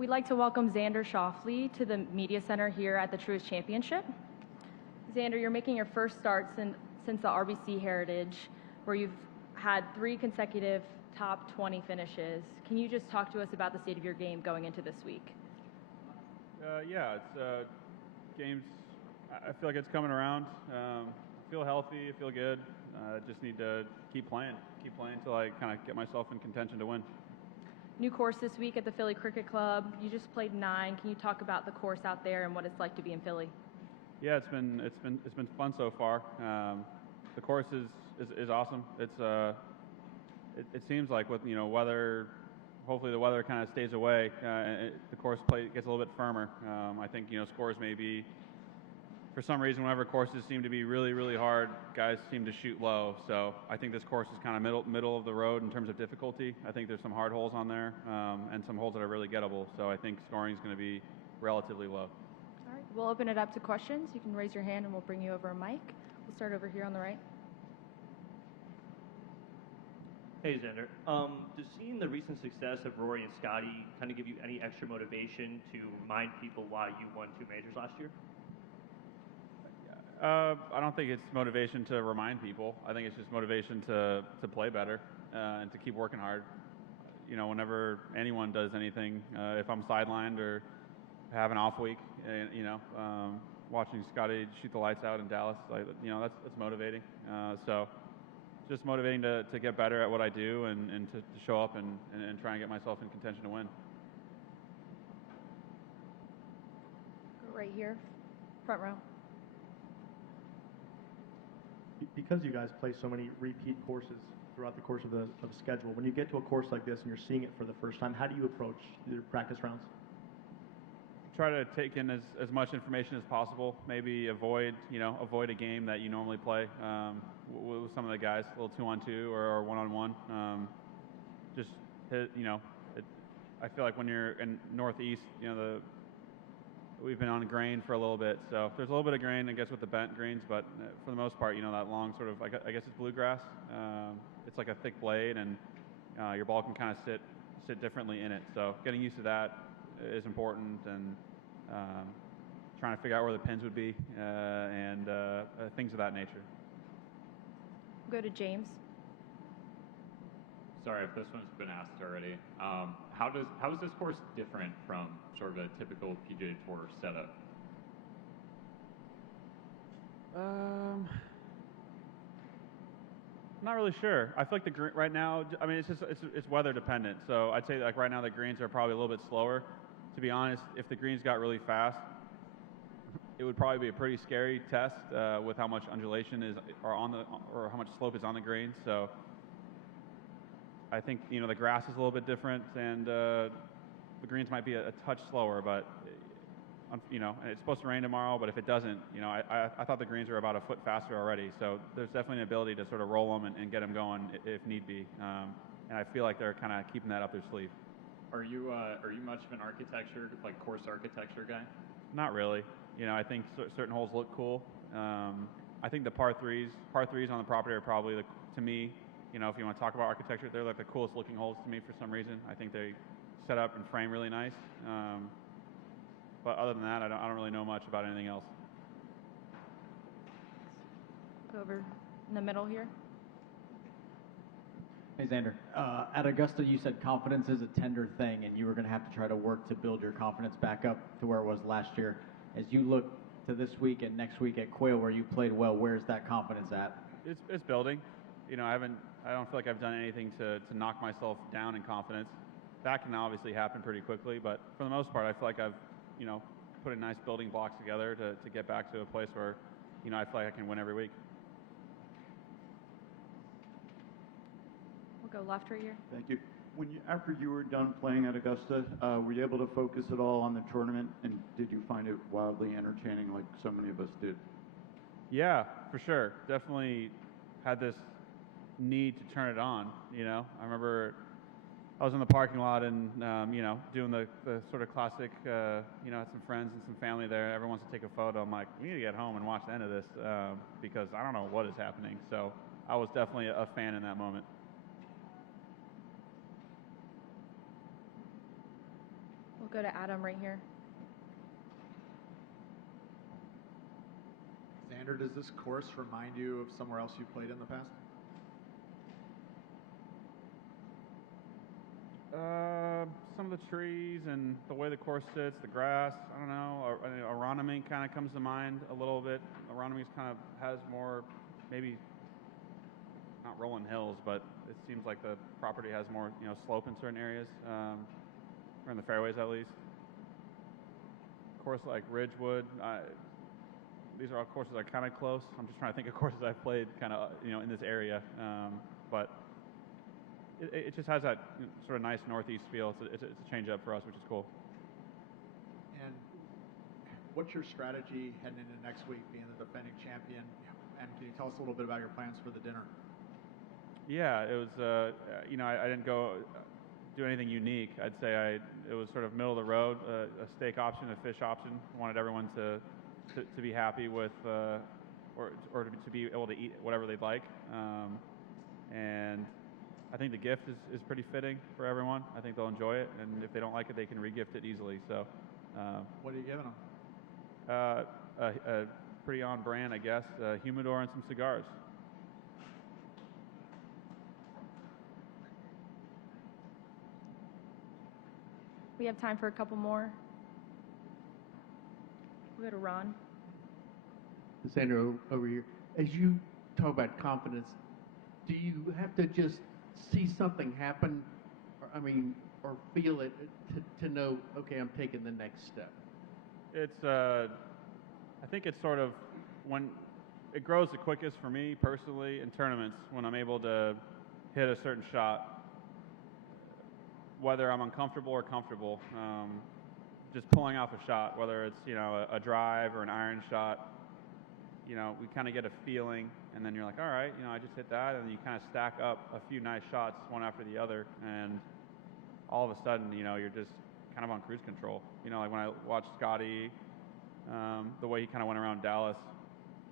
We'd like to welcome Xander Schauffele to the Media Center here at the Truist Championship. Xander, you're making your first start since the RBC Heritage, where you've had 3 consecutive top 20 finishes. Can you just talk to us about the state of your game going into this week? It's games. I feel like it's coming around. I feel healthy. I feel good. Just need to keep playing until I kind of get myself in contention to win. New course this week at the Philly Cricket Club. You just played 9. Can you talk about the course out there and what it's like to be in Philly? Yeah, it's been fun so far. The course is awesome. It seems like with weather, hopefully the weather kind of stays away. The course play gets a little bit firmer. I think scores may be, for some reason, whenever courses seem to be really, really hard, guys seem to shoot low. So I think this course is kind of middle of the road in terms of difficulty. I think there's some hard holes on there and some holes that are really gettable. So I think scoring is going to be relatively low. All right, we'll open it up to questions. You can raise your hand and we'll bring you over a mic. We'll start over here on the right. Hey, Xander. Does seeing the recent success of Rory and Scotty kind of give you any extra motivation to remind people why you won 2 majors last year? I don't think it's motivation to remind people. I think it's just motivation to play better and to keep working hard. Whenever anyone does anything, if I'm sidelined or have an off week, watching Scotty shoot the lights out in Dallas, that's motivating. So just motivating to get better at what I do and to show up and try and get myself in contention to win. Right here, front row. Because you guys play so many repeat courses throughout the course of the schedule, when you get to a course like this and you're seeing it for the first time, how do you approach your practice rounds? Try to take in as much information as possible. Maybe avoid a game that you normally play with some of the guys, a little 2-on-2 or 1-on-1. Just hit. I feel like when you're in Northeast, we've been on grain for a little bit, so there's a little bit of grain, I guess, with the bent greens, but for the most part, that long sort of, I guess it's bluegrass. It's like a thick blade, and your ball can kind of sit differently in it. So getting used to that is important, and trying to figure out where the pins would be and things of that nature. We'll go to James. Sorry if this one's been asked already. How is this course different from sort of a typical PGA Tour setup? Not really sure. I feel like right now, it's weather dependent. So I'd say like right now the greens are probably a little bit slower. To be honest, if the greens got really fast, it would probably be a pretty scary test with how much undulation or how much slope is on the greens. So I think the grass is a little bit different, and the greens might be a touch slower. But and it's supposed to rain tomorrow. But if it doesn't, I thought the greens were about a foot faster already. So there's definitely an ability to sort of roll them and get them going if need be. And I feel like they're kind of keeping that up their sleeve. Are you much of an course architecture guy? Not really. I think certain holes look cool. I think the par threes on the property are probably to me. If you want to talk about architecture, they're like the coolest looking holes to me for some reason. I think they set up and frame really nice. But other than that, I don't really know much about anything else. Go over in the middle here. Hey, Xander. At Augusta, you said confidence is a tender thing, and you were going to have to try to work to build your confidence back up to where it was last year. As you look to this week and next week at Quail, where you played well, where's that confidence at? It's building. I don't feel like I've done anything to knock myself down in confidence. That can obviously happen pretty quickly, but for the most part, I feel like I've put a nice building blocks together to get back to a place where I feel like I can win every week. We'll go left right here. Thank you. After you were done playing at Augusta, were you able to focus at all on the tournament, and did you find it wildly entertaining like so many of us did? Yeah, for sure. Definitely had this need to turn it on. I remember I was in the parking lot and doing the sort of classic. Had some friends and some family there. Everyone wants to take a photo. I'm like, we need to get home and watch the end of this because I don't know what is happening. So I was definitely a fan in that moment. We'll go to Adam right here. Xander, does this course remind you of somewhere else you played in the past? Some of the trees and the way the course sits, the grass, I don't know. Aronimink kind of comes to mind a little bit. Aronimink kind of has more, maybe not rolling hills, but it seems like the property has more, slope in certain areas, or in the fairways at least. Course like Ridgewood, these are all courses that are kind of close. I'm just trying to think of courses I've played kind of, in this area, but it just has that sort of nice northeast feel. It's a change up for us, which is cool. And what's your strategy heading into next week, being the defending champion? And can you tell us a little bit about your plans for the dinner? Yeah, it was, I didn't go do anything unique. I'd say it was sort of middle of the road, a steak option, a fish option. Wanted everyone to be happy with, or to be able to eat whatever they'd like. And I think the gift is pretty fitting for everyone. I think they'll enjoy it, and if they don't like it, they can re-gift it easily. So, what are you giving them? A pretty on brand, I guess, a humidor and some cigars. We have time for a couple more. We'll go to Ron. Xander, over here. As you talk about confidence, do you have to just see something happen, or feel it to know, okay, I'm taking the next step? It's, I think it's sort of when it grows the quickest for me personally in tournaments, when I'm able to hit a certain shot, whether I'm uncomfortable or comfortable, just pulling off a shot, whether it's, a drive or an iron shot, we kind of get a feeling, and then you're like, all right, I just hit that, and you kind of stack up a few nice shots one after the other, and all of a sudden, you're just kind of on cruise control. Like when I watched Scotty, the way he kind of went around Dallas,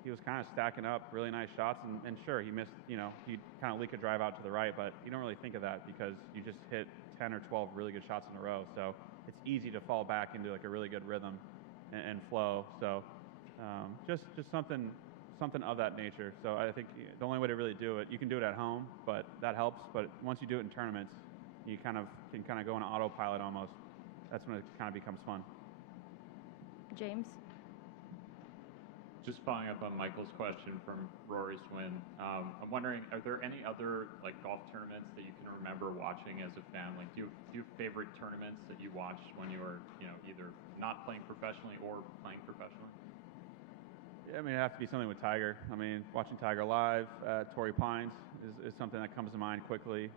he was kind of stacking up really nice shots, and sure, he missed, he'd kind of leak a drive out to the right, but you don't really think of that because you just hit 10 or 12 really good shots in a row, so it's easy to fall back into like a really good rhythm and flow. So just something of that nature. So I think the only way to really do it, you can do it at home, but that helps. But once you do it in tournaments, you can kind of go on autopilot almost. That's when it kind of becomes fun. James? Just following up on Michael's question from Rory's win, I'm wondering, are there any other golf tournaments that you can remember watching as a fan? Like, do you have favorite tournaments that you watched when you were, either not playing professionally or playing professionally? Yeah, it'd have to be something with Tiger. Watching Tiger live at Torrey Pines is something that comes to mind quickly.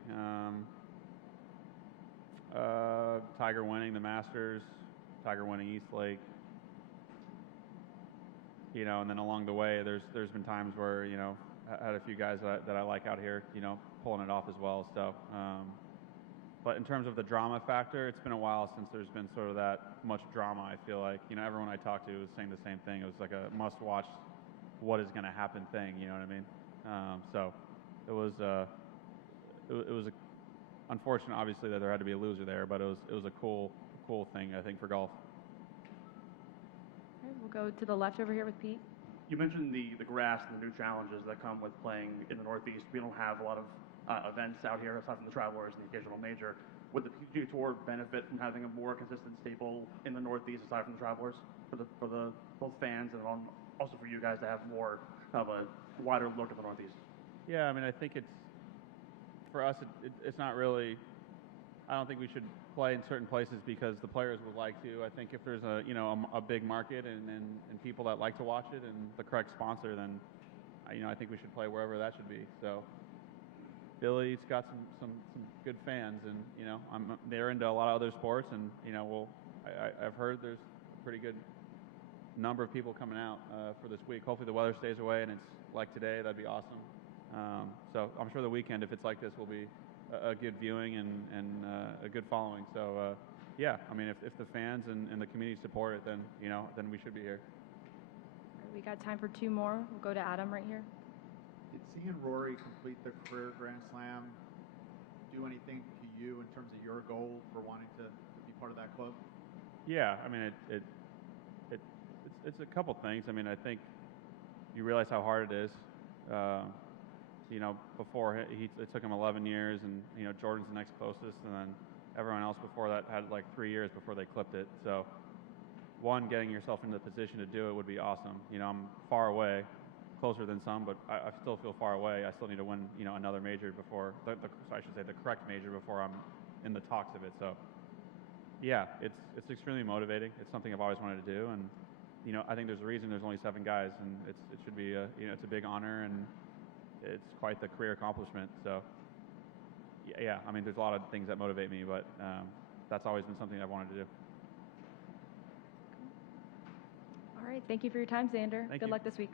Tiger winning the Masters, Tiger winning East Lake. And then along the way, there's been times where, I had a few guys that I like out here, pulling it off as well. So, but in terms of the drama factor, it's been a while since there's been sort of that much drama, I feel like. Everyone I talked to was saying the same thing. It was like a must-watch, what is going to happen thing, you know what I mean? So it was unfortunate, obviously, that there had to be a loser there, but it was a cool thing, I think, for golf. Okay, we'll go to the left over here with Pete. You mentioned the grass and the new challenges that come with playing in the Northeast. We don't have a lot of events out here aside from the Travelers and the occasional major. Would the PGA Tour benefit from having a more consistent staple in the Northeast aside from the Travelers for the both fans and also for you guys to have more of a wider look at the Northeast? Yeah, I think it's for us. It's not really. I don't think we should play in certain places because the players would like to. I think if there's a big market and people that like to watch it and the correct sponsor, then I think we should play wherever that should be. So Billy's got some good fans, and they're into a lot of other sports, and I've heard there's a pretty good number of people coming out for this week. Hopefully the weather stays away and it's like today. That'd be awesome. So I'm sure the weekend, if it's like this, will be a good viewing and a good following. So yeah, if the fans and the community support it, then then we should be here. We got time for two more. We'll go to Adam right here. Did seeing Rory complete the career Grand Slam do anything to you in terms of your goal for wanting to be part of that club? Yeah, I mean, it's a couple things. I mean, I think you realize how hard it is. You know, before it took him 11 years, and you know, Jordan's the next closest, and then everyone else before that had like 3 years before they clipped it. So, one, getting yourself into the position to do it would be awesome. You know, I'm far away, closer than some, but I still feel far away. I still need to win, you know, another major before, I should say the correct major before I'm in the talks of it. So, yeah, it's extremely motivating. It's something I've always wanted to do, and you know, I think there's a reason there's only 7 guys, and it should be you know, it's a big honor, and it's quite the career accomplishment. So, yeah, I mean, there's a lot of things that motivate me, but that's always been something I've wanted to do. All right. Thank you for your time, Xander. Thank Good you. luck this week.